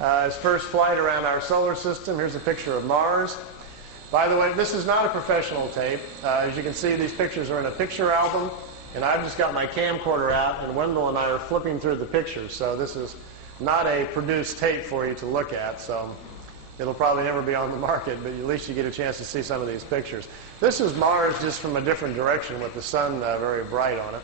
His first flight around our solar system. Here's a picture of Mars. By the way, this is not a professional tape. As you can see, these pictures are in a picture album, and I've just got my camcorder out, and Wendell and I are flipping through the pictures. So this is not a produced tape for you to look at. So it'll probably never be on the market, but at least you get a chance to see some of these pictures. This is Mars just from a different direction with the sun very bright on it.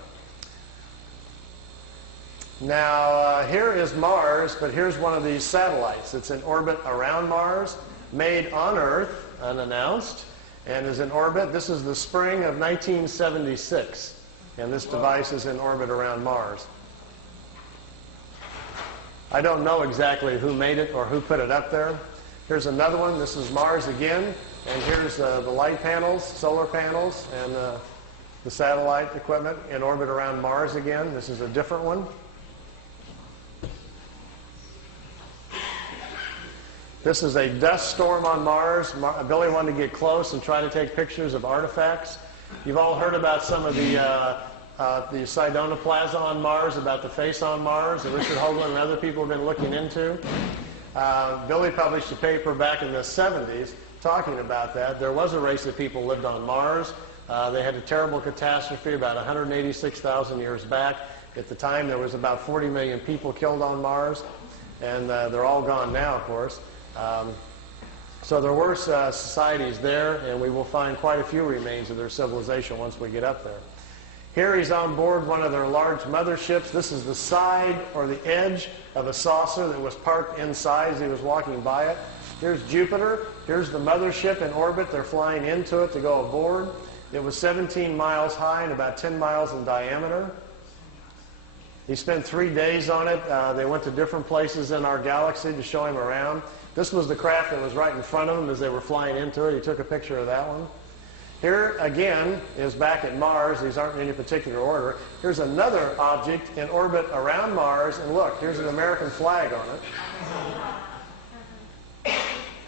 Now, here is Mars, but here's one of these satellites. It's in orbit around Mars, made on Earth, unannounced, and is in orbit. This is the spring of 1976, and this device is in orbit around Mars. I don't know exactly who made it or who put it up there. Here's another one. This is Mars again, and here's the light panels, solar panels, and the satellite equipment in orbit around Mars again. This is a different one. This is a dust storm on Mars. Billy wanted to get close and try to take pictures of artifacts. You've all heard about some of the Sidonoplasma on Mars, about the face on Mars that Richard Hoagland and other people have been looking into. Billy published a paper back in the 70s talking about that. There was a race of people who lived on Mars. They had a terrible catastrophe about 186,000 years back. At the time, there was about 40 million people killed on Mars, and they're all gone now, of course. So there were societies there, and we will find quite a few remains of their civilization once we get up there. Here he's on board one of their large motherships. This is the side or the edge of a saucer that was parked inside as he was walking by it. Here's Jupiter. Here's the mothership in orbit. They're flying into it to go aboard. It was 17 miles high and about 10 miles in diameter. He spent 3 days on it. They went to different places in our galaxy to show him around. This was the craft that was right in front of them as they were flying into it. He took a picture of that one. Here, again, is back at Mars. These aren't in any particular order. Here's another object in orbit around Mars. And look, here's an American flag on it.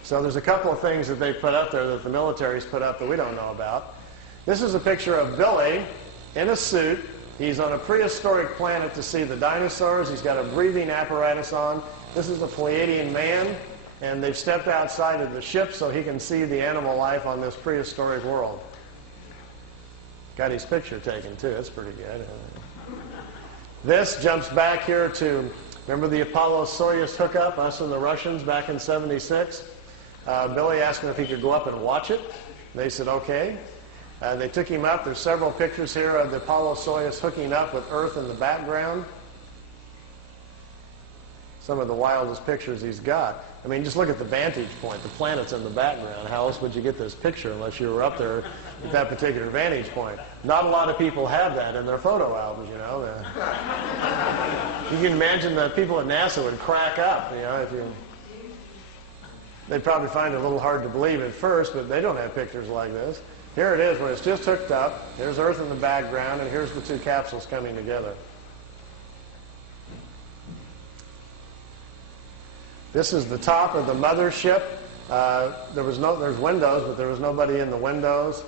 So there's a couple of things that they put up there that the military's put up that we don't know about. This is a picture of Billy in a suit. He's on a prehistoric planet to see the dinosaurs. He's got a breathing apparatus on. This is a Pleiadian man. And they've stepped outside of the ship so he can see the animal life on this prehistoric world. Got his picture taken, too. That's pretty good. This jumps back here to, remember the Apollo-Soyuz hookup, us and the Russians back in '76? Billy asked him if he could go up and watch it. They said, okay. They took him up. There's several pictures here of the Apollo-Soyuz hooking up with Earth in the background. Some of the wildest pictures he's got. I mean, just look at the vantage point. The planet's in the background. How else would you get this picture unless you were up there at that particular vantage point? Not a lot of people have that in their photo albums, you know. You can imagine the people at NASA would crack up, you know. They'd probably find it a little hard to believe at first, but they don't have pictures like this. Here it is when it's just hooked up. There's Earth in the background, and here's the two capsules coming together. This is the top of the mothership. There's windows, but there was nobody in the windows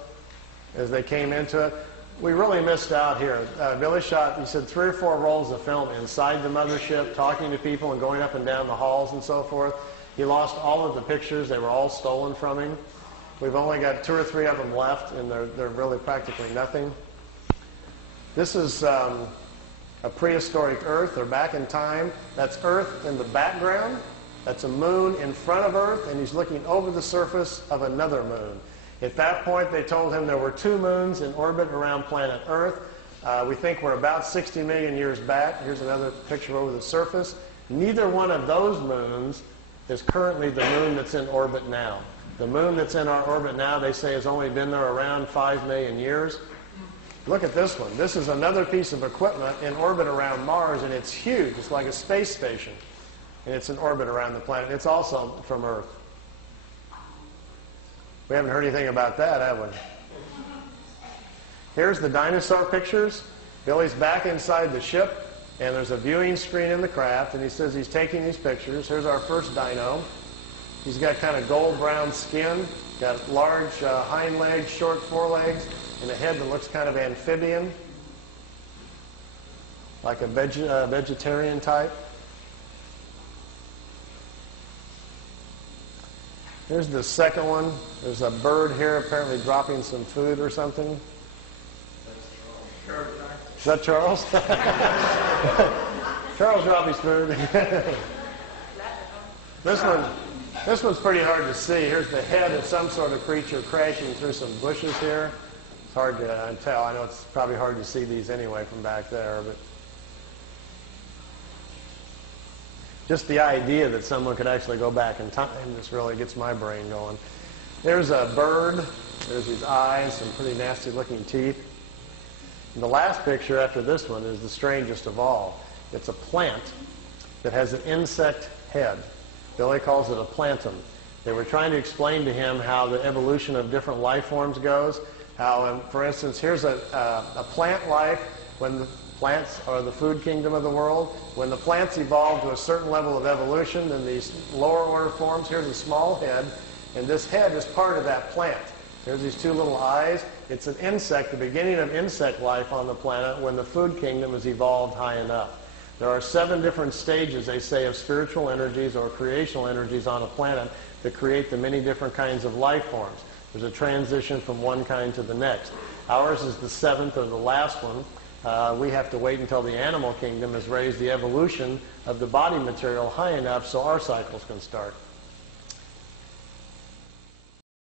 as they came into it. We really missed out here. Billy shot, he said, 3 or 4 rolls of film inside the mothership, talking to people and going up and down the halls and so forth. He lost all of the pictures. They were all stolen from him. We've only got 2 or 3 of them left, and they're really practically nothing. This is a prehistoric Earth. They're back in time. That's Earth in the background. That's a moon in front of Earth, and he's looking over the surface of another moon. At that point, they told him there were 2 moons in orbit around planet Earth. We think we're about 60 million years back. Here's another picture over the surface. Neither one of those moons is currently the moon that's in orbit now. The moon that's in our orbit now, they say, has only been there around 5 million years. Look at this one. This is another piece of equipment in orbit around Mars, and it's huge. It's like a space station. And it's in orbit around the planet. It's also from Earth. We haven't heard anything about that, have we? Here's the dinosaur pictures. Billy's back inside the ship, and there's a viewing screen in the craft, and he says he's taking these pictures. Here's our first dino. He's got kind of gold-brown skin, got large hind legs, short forelegs, and a head that looks kind of amphibian, like a vegetarian type. Here's the second one. There's a bird here apparently dropping some food or something. Is that Charles? Charles dropped his food. This one's pretty hard to see. Here's the head of some sort of creature crashing through some bushes here. It's hard to tell. I know it's probably hard to see these anyway from back there, but just the idea that someone could actually go back in time just really gets my brain going. There's a bird. There's his eyes, some pretty nasty looking teeth. And the last picture after this one is the strangest of all. It's a plant that has an insect head. Billy calls it a plantum. They were trying to explain to him how the evolution of different life forms goes. How, for instance, here's a plant life when the plants are the food kingdom of the world. When the plants evolve to a certain level of evolution, then these lower order forms, here's a small head, and this head is part of that plant. There's these two little eyes. It's an insect, the beginning of insect life on the planet when the food kingdom has evolved high enough. There are 7 different stages, they say, of spiritual energies or creational energies on a planet that create the many different kinds of life forms. There's a transition from one kind to the next. Ours is the 7th or the last one. We have to wait until the animal kingdom has raised the evolution of the body material high enough so our cycles can start.